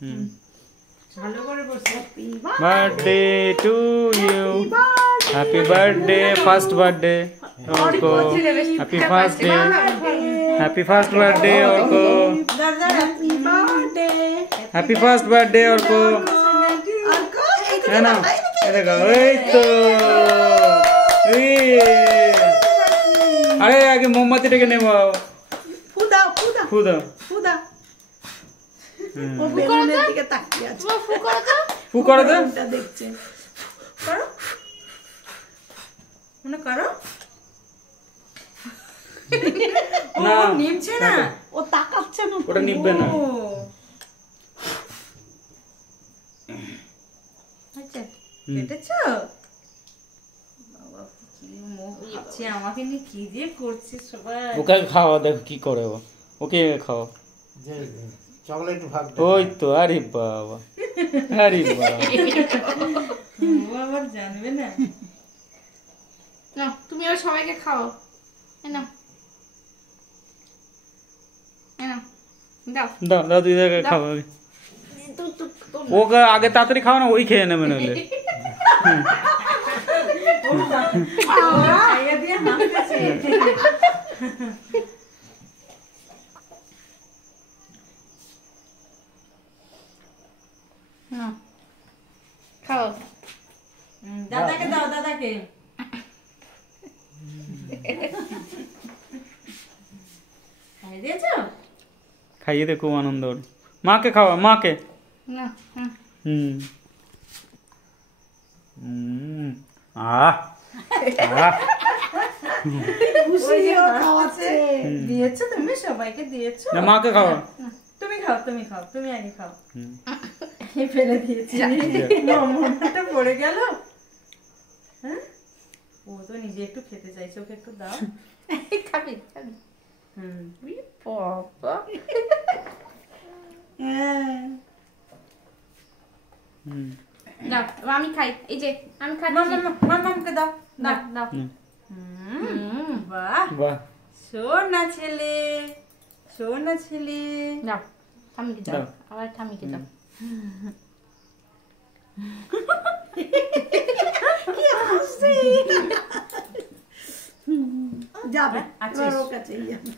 ভালো করে বসে birthday to you happy birthday first birthday Arka happy first day happy first birthday Arka happy first birthday Arka হ্যাঁ না দেখো এই তো আরে আগে মোমবাতিটাকে নেব ফুদা ফুদা ফুদা ফুদা ও বেলুনের দিকে তাকিয়ে আছে ফু করো তো ওটা দেখছে করো মনে করো না ও নিমছে না ও তাকাচ্ছে না ওটা নিববে না আচ্ছা কেটেছো বাবা কি মুখ ভাবছে আমাকে নিয়ে কি যে করছে সবাই ওকে খাওয়া দেখো কি করে ও ওকে খাও চকলেট ভাগ ওই তো আরে বাবা আরে বাবা ও আবার জানবে না না তুমি আর সবাইকে খাও না দাও দাও দাও তুই দেখে খাও আগে ওকে আগে তাড়াতাড়ি খাও না ওই খেয়ে নেবে নইলে খাইয়ে দিয়ে হাসতেছে না খাও দাদাকে দাও দাদাকে খাইয়ে দিয়েছো খাইয়ে দে খুব আনন্দ ওর মাকে খাওয়া মাকে না হুম আহ আহ খুশি খাওয়াচ্ছে দিয়েছো তুমি সবাইকে দিয়েছো না মাকে খাওয়া তুমি খাও তুমি খাও তুমি আগে খাও হুম। ফেলে দিয়েছি মনটা পড়ে গেল হ্যাঁ ও তো নিজে একটু খেতে চাইছে ওকে একটু দাও খাবি খাবি হুম বাবা হ্যাঁ হুম দাও এবার আমি খাই এই যে আমি খাচ্ছি মামাকে দাও দাও দাও বাহ বাহ সোনা ছেলে সোনা ছেলে দাও ঠামিকে দাও দাও। আবার ঠামিকে দাও যাবে আচ্ছা ওর কাছেই যাবে